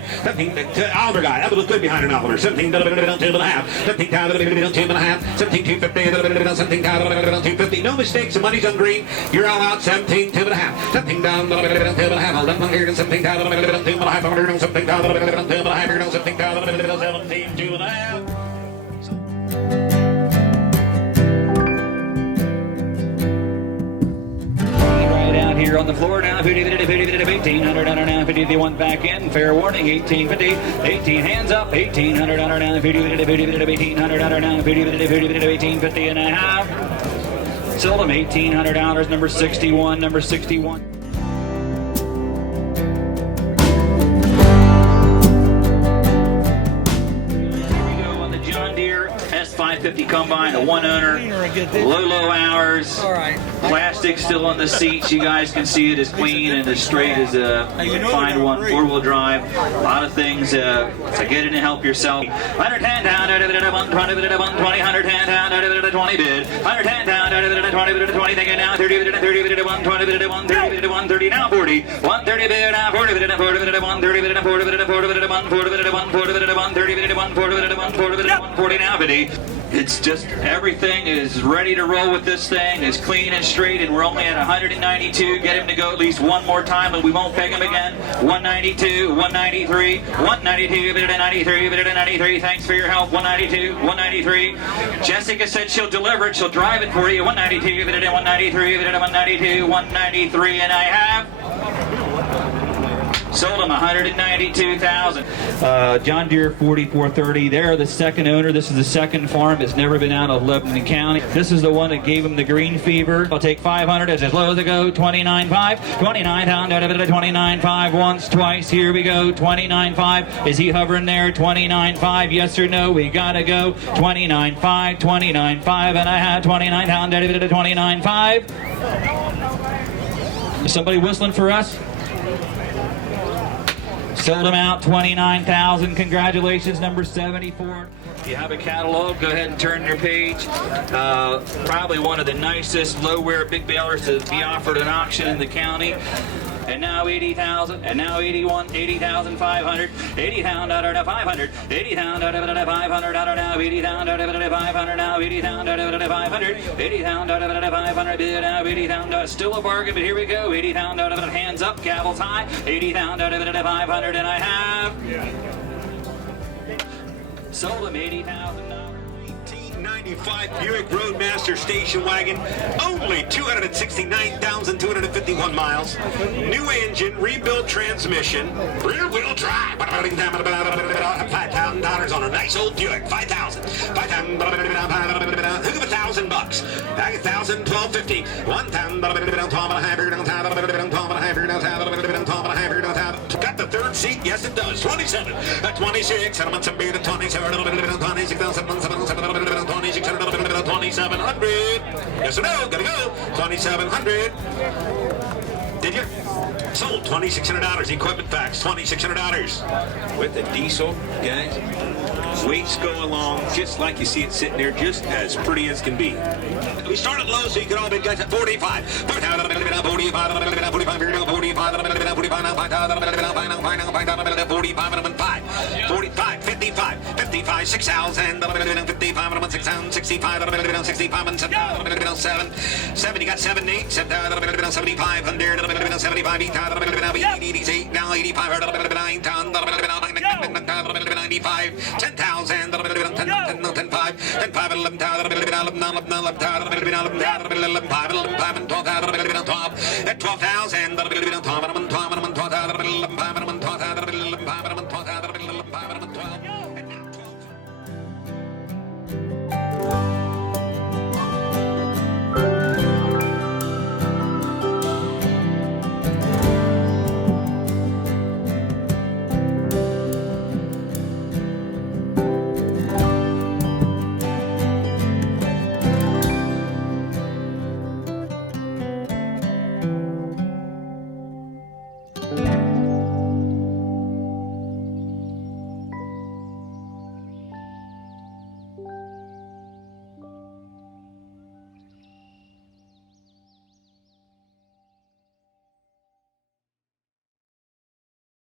10. 17 to Oliver guy. That was good behind an Oliver. 17 to 2.5. 17 to 2.5. 17 250. 17 250. No mistakes. The money's on green. You're all out. 17 2.5. 17 down 2.5. Hold up here. 17 down 2.5. 17 down 2.5. 17 down 17 2.5. Here on the floor now, 1800 under now, 50 the one back in, fair warning, 1850, 18 hands up, 1800 under now, 1800 under now, 1850 and a half. Sold him $1,800, number 61, number 61. S550 combine, a one owner, low hours, plastic still on the seats. You guys can see it as clean and as straight as a fine one, 4-wheel drive. A lot of things to get in and help yourself. 110 down, 120, 110 down, 20 bid, 110 down, 20 thinking now, 30 bid, 120 bid, 130 bid, 130 now, 40, 130 bid, 40 bid, 40 bid, 130 bid, 40 bid, 40 bid, 140 bid, 140 bid, 130 bid, 140 bid, 140 bid, 140 now, 50. It's just everything is ready to roll with this thing. It's clean and straight, and we're only at 192. Get him to go at least one more time, and we won't peg him again. 192, 193, 192, 93, 93. Thanks for your help. 192, 193. Jessica said she'll deliver it. She'll drive it for you. 192, 193, 192, 193, and I have. Sold him $192,000. John Deere 4430. They're the second owner. This is the second farm. It's never been out of Lebanon County. This is the one that gave him the green fever. I'll take 500 as low as it go. 29.5. 29 down. 29.5 once, twice. Here we go. 29.5. Is he hovering there? 29.5. Yes or no? We gotta go. 29.5. 29.5. And I have 29 down. 29.5. Is somebody whistling for us? Sold them out, 29,000. Congratulations, number 74. If you have a catalog, go ahead and turn your page. Probably one of the nicest low-wear big balers to be offered an auction in the county. And now 80,000, and now 81, 80,500, 80,000 out of 500, 80,000 out of 500, out of now 80,000 out of 500, now 80,000 out of 500, 80,000 out of 500, bid now 80,000, still a bargain, but here we go, 80,000 out of hands up, gavels high, 80,000 out of 500, and I have sold them $80,000. 95 Buick Roadmaster station wagon, only 269,251 miles, new engine, rebuilt transmission, rear wheel drive, $5,000 on a nice old Buick, $5,000, think of $1,000, $1,000, $1,250, $1,000, got the third seat, yes it does, 27, 26, 27, 2,700. Yes or no? Gotta go. 2,700. Did you? Sold $2,600. Equipment facts, $2,600. With the diesel, guys. Weights go along just like you see it sitting there, just as pretty as can be. We started low so you could all bid guys at 45. 45, 45, 45, 45, 55, 55, 6,000, 55, 6,000, 65, 65, 7, 7, you got 7, 8, 75, 75, 88, now 85, 95, 10,000, 10, 5, 10, 5, 11, 12,000,